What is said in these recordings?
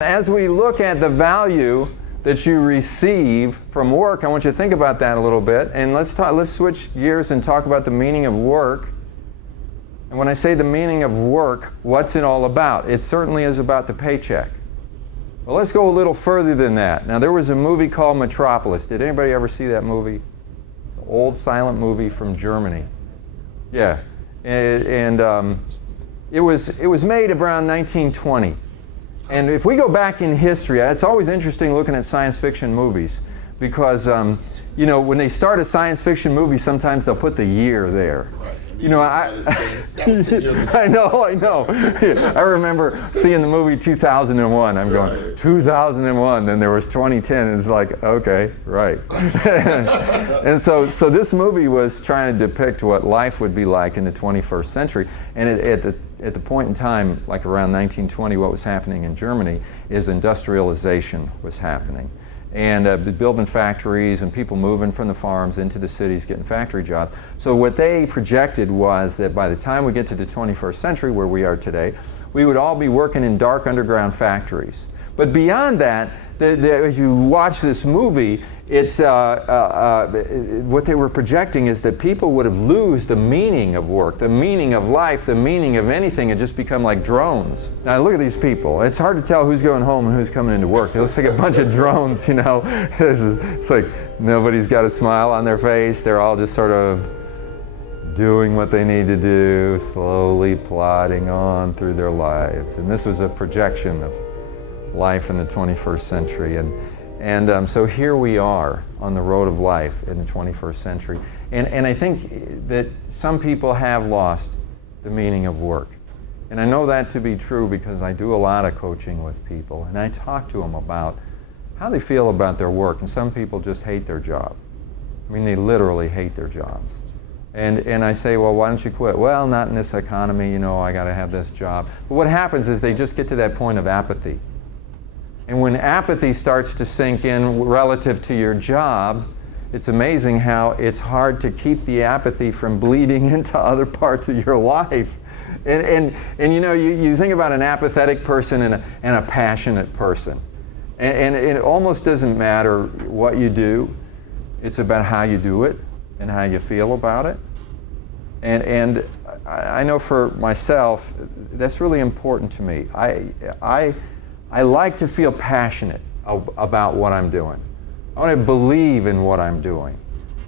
As we look at the value that you receive from work, I want you to think about that a little bit, and let's switch gears and talk about the meaning of work. And when I say the meaning of work, what's it all about? It certainly is about the paycheck. Well, let's go a little further than that. Now, there was a movie called Metropolis. Did anybody ever see that movie? The old silent movie from Germany. Yeah, and it was made around 1920. And if we go back in history, it's always interesting looking at science fiction movies because, you know, when they start a science fiction movie, sometimes they'll put the year there. Right. You know, I know. I remember seeing the movie 2001. I'm going, 2001, then there was 2010, and it's like, okay, right. And so this movie was trying to depict what life would be like in the 21st century. And at the point in time, like around 1920, what was happening in Germany is industrialization was happening. And building factories and people moving from the farms into the cities, getting factory jobs. So what they projected was that by the time we get to the 21st century, where we are today, we would all be working in dark underground factories. But beyond that, as you watch this movie, it's what they were projecting is that people would have lose the meaning of work, the meaning of life, the meaning of anything, and just become like drones. Now look at these people. It's hard to tell who's going home and who's coming into work. It looks like a bunch of drones, you know. It's like nobody's got a smile on their face. They're all just sort of doing what they need to do, slowly plodding on through their lives. And this was a projection of life in the 21st century. And so here we are on the road of life in the 21st century. And I think that some people have lost the meaning of work. And I know that to be true because I do a lot of coaching with people. And I talk to them about how they feel about their work. And some people just hate their job. I mean, they literally hate their jobs. And I say, well, why don't you quit? Well, not in this economy, you know, I got to have this job. But what happens is they just get to that point of apathy. And when apathy starts to sink in relative to your job, it's amazing how it's hard to keep the apathy from bleeding into other parts of your life. And you know, you think about an apathetic person and a passionate person. And it almost doesn't matter what you do. It's about how you do it and how you feel about it. And I know for myself, that's really important to me. I like to feel passionate about what I'm doing. I want to believe in what I'm doing.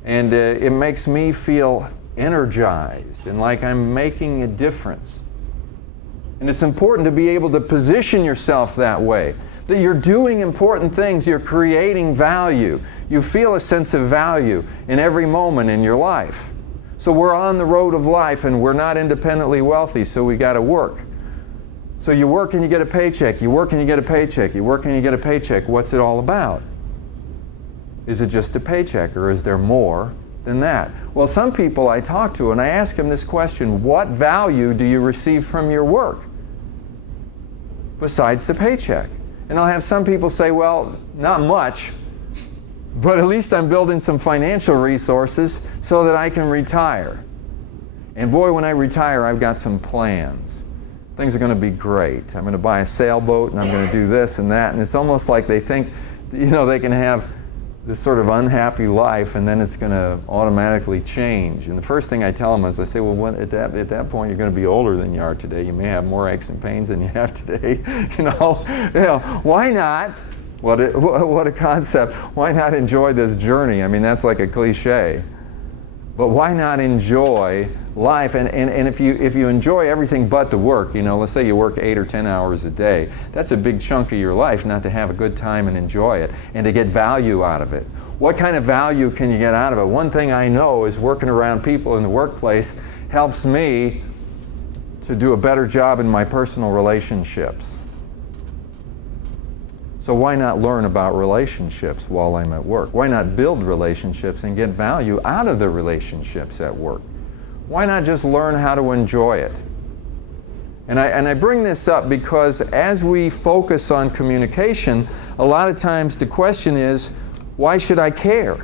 And it makes me feel energized and like I'm making a difference. And it's important to be able to position yourself that way, that you're doing important things, you're creating value. You feel a sense of value in every moment in your life. So we're on the road of life and we're not independently wealthy, so we got to work. So you work and you get a paycheck, you work and you get a paycheck, you work and you get a paycheck. What's it all about? Is it just a paycheck or is there more than that? Well, some people I talk to and I ask them this question, what value do you receive from your work besides the paycheck? And I'll have some people say, well, not much, but at least I'm building some financial resources so that I can retire. And boy, when I retire, I've got some plans. Things are going to be great. I'm going to buy a sailboat and I'm going to do this and that. And it's almost like they think, you know, they can have this sort of unhappy life and then it's going to automatically change. And the first thing I tell them is I say, well, at that point you're going to be older than you are today. You may have more aches and pains than you have today. You know, why not? What a concept. Why not enjoy this journey? I mean, that's like a cliche. But why not enjoy life? And if you enjoy everything but the work, you know, let's say you work 8 or 10 hours a day, that's a big chunk of your life not to have a good time and enjoy it and to get value out of it. What kind of value can you get out of it? One thing I know is working around people in the workplace helps me to do a better job in my personal relationships. So why not learn about relationships while I'm at work? Why not build relationships and get value out of the relationships at work? Why not just learn how to enjoy it? And I bring this up because as we focus on communication, a lot of times the question is, why should I care?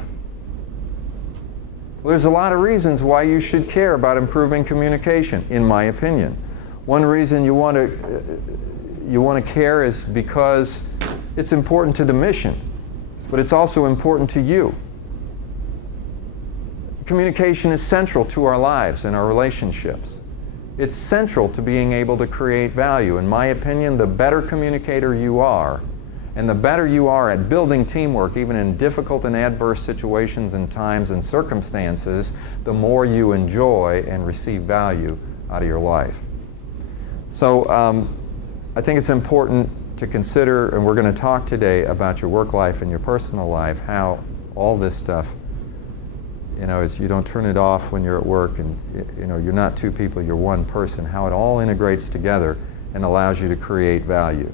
Well, there's a lot of reasons why you should care about improving communication, in my opinion. One reason you want to you want to care is because it's important to the mission, but it's also important to you. Communication is central to our lives and our relationships. It's central to being able to create value. In my opinion, the better communicator you are, and the better you are at building teamwork, even in difficult and adverse situations and times and circumstances, the more you enjoy and receive value out of your life. So I think it's important to consider, and we're going to talk today about your work life and your personal life, how all this stuff, is you don't turn it off when you're at work, and you're not two people, you're one person, how it all integrates together and allows you to create value.